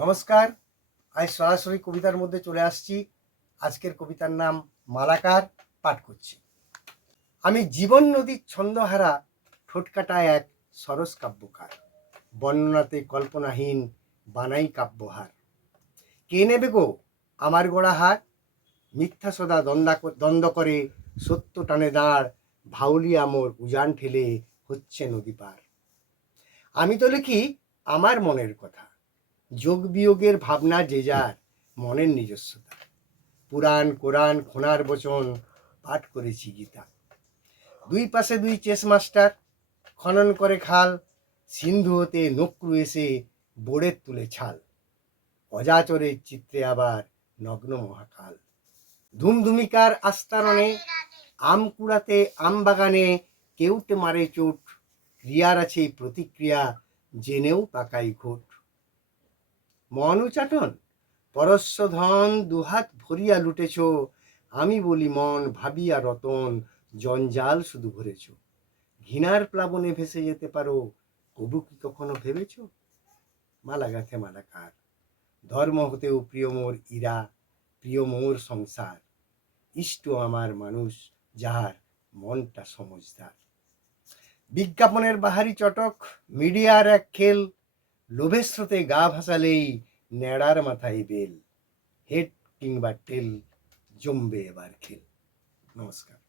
নমস্কার। আজ সরাসরি কবিতার মধ্যে চলে আসছি। আজকের কবিতার নাম মালাকার। পাঠ করছি। আমি জীবন নদীর ছন্দহারা ঠোঁটকাটা এক সরস কাব্যকার, বর্ণনাতে কল্পনাহীন বানাই কাব্যহার। কে নেবে গো আমার গোড়া হার? মিথ্যা সদা দ্বন্দ্ব করে সত্য টানে দাঁড়, ভাউলি আমর উজান ঠেলে হচ্ছে নদী পার। আমি তো লিখি আমার মনের কথা, যোগ বিয়োগের ভাবনা যে যার মনের নিজস্বতা। পুরাণ কোরআন খোনার বচন পাঠ করেছি গীতা। দুই পাশে দুই চেস মাস্টার খনন করে খাল, সিন্ধু হতে নক্রু এসে বোড়ের তুলে ছাল। অজাচরের চিত্রে আবার নগ্ন মহাকাল। ধুমধুমিকার আস্তারণে আম কুড়াতে আম বাগানে কেউটে মারে চোট, ক্রিয়ার আছে প্রতিক্রিয়া জেনেও পাকাই ঘোট। মন উচাটন পরশ্ব ধন দুহাত ভরিয়া লুটেছ, আমি বলি মন ভাবিয়া রতন জঞ্জাল শুধু ভরেছ। ঘৃণার প্লাবনে ভেসে যেতে পারো, কবু কি কখনো ভেবেছ? মালা গাঁথে মালাকার, ধর্ম হতেও প্রিয় মোর ইরা, প্রিয় মোর সংসার। ইষ্ট আমার মানুষ যাহার মনটা সমজদার। বিজ্ঞাপনের বাহারি চটক, মিডিয়ার এক খেল, লোভের স্রোতে গা ভাসালেই ন্যাড়ার মাথায় বেল। হেড কিংবা টেল জমবে এবার খেল। নমস্কার।